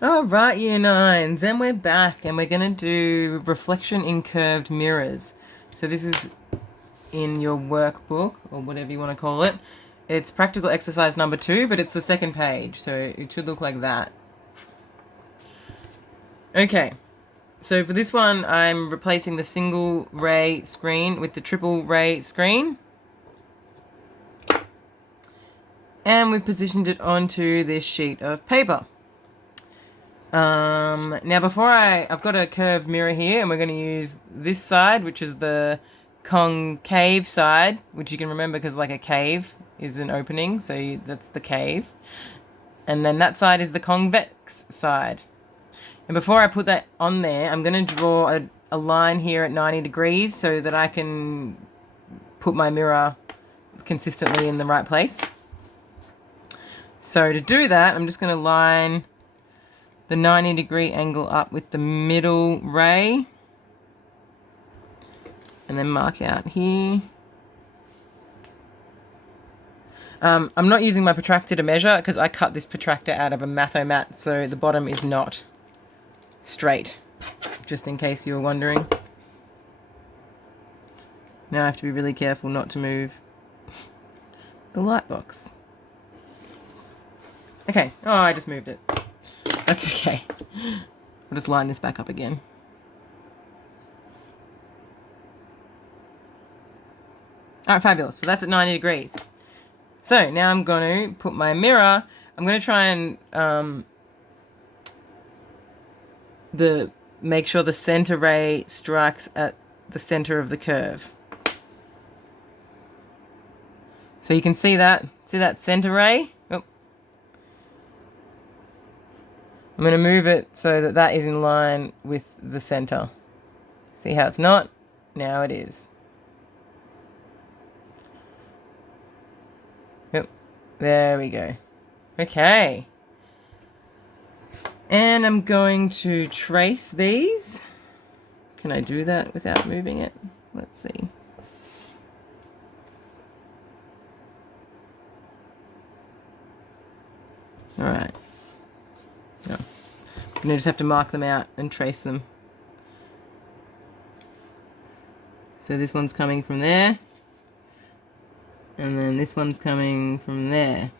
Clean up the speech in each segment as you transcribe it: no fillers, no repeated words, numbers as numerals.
All right, year nines, and we're back, and we're going to do reflection in curved mirrors. So this is in your workbook, or whatever you want to call it. It's practical exercise number 2, but it's the second page, so it should look like that. Okay, so for this one, I'm replacing the single ray screen with the triple ray screen. And we've positioned it onto this sheet of paper. Now I've got a curved mirror here, and we're going to use this side, which is the concave side, which you can remember because like a cave is an opening, so that's the cave. And then that side is the convex side. And before I put that on there, I'm going to draw a line here at 90 degrees so that I can put my mirror consistently in the right place. So to do that, I'm just going to line the 90-degree angle up with the middle ray, and then mark out here. I'm not using my protractor to measure because I cut this protractor out of a Mathomat, so the bottom is not straight, just in case you were wondering. Now I have to be really careful not to move the light box. Okay, oh, I just moved it. That's okay. I'll just line this back up again. Alright, fabulous. So that's at 90 degrees. So now I'm going to put my mirror, I'm going to try and make sure the center ray strikes at the center of the curve. So you can see that center ray? Oh. I'm going to move it so that that is in line with the center. See how it's not? Now it is. Yep. There we go. Okay. And I'm going to trace these. Can I do that without moving it? Let's see. All right. No. I'm going to just have to mark them out and trace them. So this one's coming from there. And then this one's coming from there.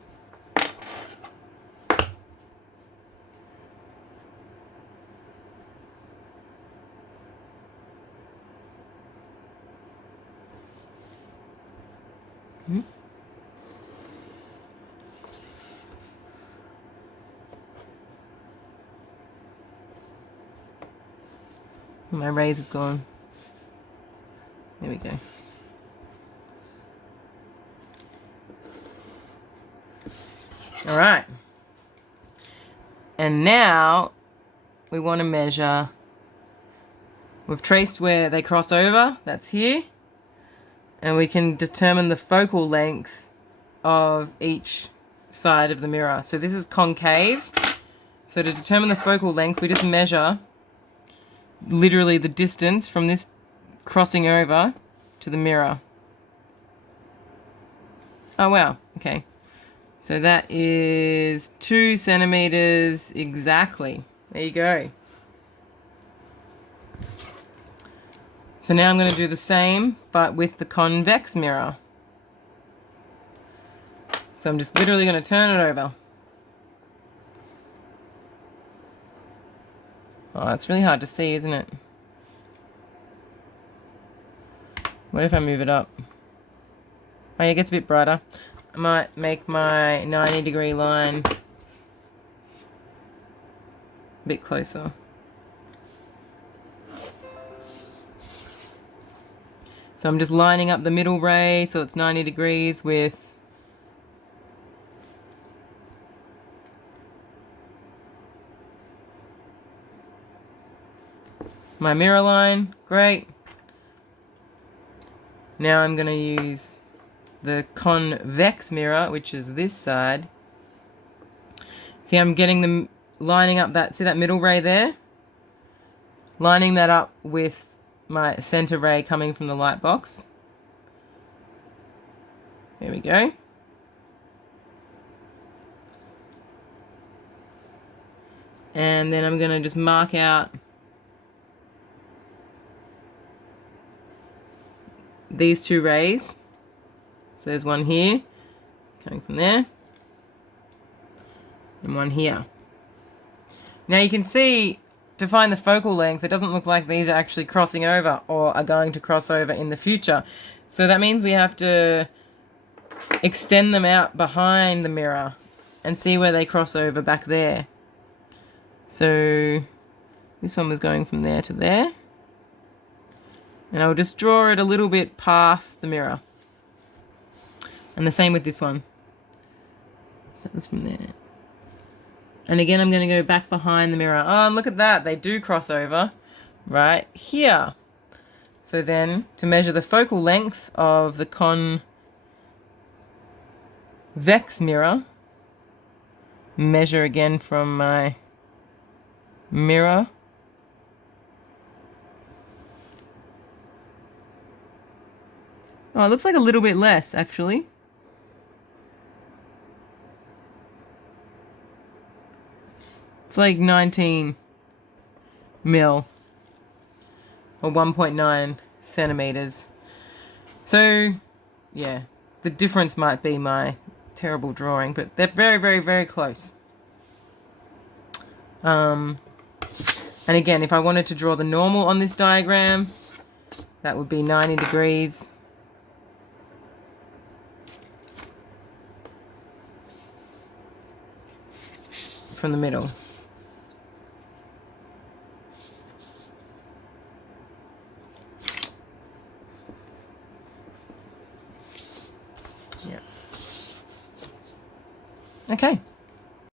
My rays have gone. There we go. All right. And now we want to measure. We've traced where they cross over. That's here. And we can determine the focal length of each side of the mirror. So this is concave. So to determine the focal length, we just measure literally the distance from this crossing over to the mirror. Oh wow, okay. So that is 2 centimeters exactly. There you go. So now I'm going to do the same, but with the convex mirror. So I'm just literally going to turn it over. Oh, it's really hard to see, isn't it? What if I move it up? Oh, yeah, it gets a bit brighter. I might make my 90-degree line a bit closer. So I'm just lining up the middle ray so it's 90 degrees with my mirror line. Great. Now I'm going to use the convex mirror, which is this side. See, I'm getting them lining up that, see that middle ray there? Lining that up with my center ray coming from the light box. There we go. And then I'm going to just mark out these two rays. So there's one here, coming from there, and one here. Now you can see, to find the focal length, it doesn't look like these are actually crossing over or are going to cross over in the future. So that means we have to extend them out behind the mirror and see where they cross over back there. So this one was going from there to there. And I'll just draw it a little bit past the mirror. And the same with this one. So that was from there. And again, I'm going to go back behind the mirror. Oh, look at that. They do cross over right here. So then, to measure the focal length of the convex mirror, measure again from my mirror. Oh, it looks like a little bit less, actually. It's like 19 mil, or 1.9 centimeters. So, yeah, the difference might be my terrible drawing, but they're very, very, very close. And again, if I wanted to draw the normal on this diagram, that would be 90 degrees. From the middle. Yeah. Okay.